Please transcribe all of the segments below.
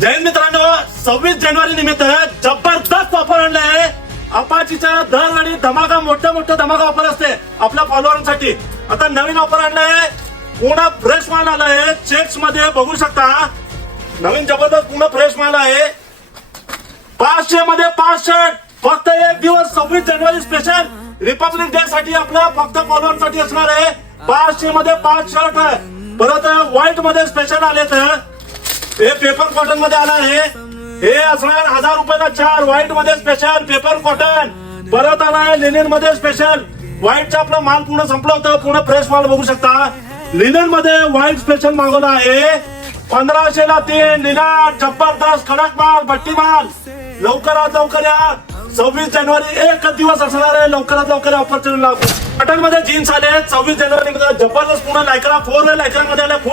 जय हिंद मित्रांनो, 26 जानेवारी निमित्त जबरदस्त ऑफर आणले आहे. अपाचीच्या दरवेळी धमाका मोठं धमाका ऑफर असते आपल्या फॉलोअरांसाठी. आता नवीन ऑफर आणलाय, पूर्ण फ्रेश माल आलाय. चेक्स मध्ये बघू शकता, नवीन जबरदस्त पूर्ण फ्रेश माल आहे. 500 मध्ये 5 शर्ट, फक्त एक दिवस 26 जानेवारी स्पेशल रिपब्लिक डे साठी आपल्या फक्त फॉलोअरसाठी असणार आहे. 500 मध्ये 5 शर्ट आहे. परत व्हाईट मध्ये स्पेशल आले तर हे पेपर कॉटन मध्ये आला आहे. हे असणार 1000 रुपयाला 4. व्हाईट मध्ये स्पेशल पेपर कॉटन. परत आलाय लिनन मध्ये स्पेशल. व्हाईटचा आपला माल पूर्ण संपला होता, पूर्ण फ्रेश माल बघू शकता. लिनन मध्ये व्हाईट स्पेशल मागवला आहे. 1500 ला 3 लिनन. जबरदस्त कडक माल, भट्टी माल. लवकरात लवकर या. 26 जानेवारी एक दिवस असणार आहे. लवकरात लवकर ऑफर लागू. कॉटन मध्ये जीन्स आले 26 जानेवारी मध्ये. जबरदस्त पूर्ण लायक्रा 4 लायक्रा मध्ये आले.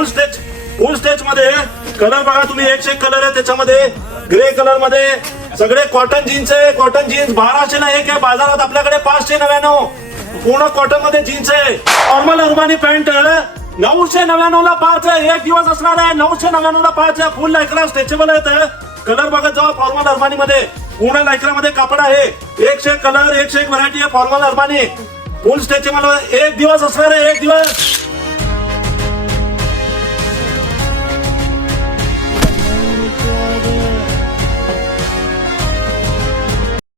फुल स्टेच मध्ये कलर बघा तुम्ही, एकशे एक कलर आहे त्याच्यामध्ये. ग्रे कलर मध्ये सगळे कॉटन जीन्स आहे. कॉटन जीन्स 1200 ला एक आहे. बाजारात आपल्याकडे 599. पूर्ण कॉटन मध्ये जीन्स आहे. नॉर्मल अरमानी पॅन्ट 999 ला 5 आहे. एक दिवस असणार आहे. 999 ला 5 आहे. फुल लायक्रा स्ट्रेचेबल आहे. कलर बघत जावा फॉर्मल अरमानी मध्ये. पूर्ण लायक्रा मध्ये कापड आहे. एकशे एक कलर, एकशे एक व्हरायटी आहे. फॉर्मल अरमानी फुल स्ट्रेचेबल एक दिवस असणार आहे. एक दिवस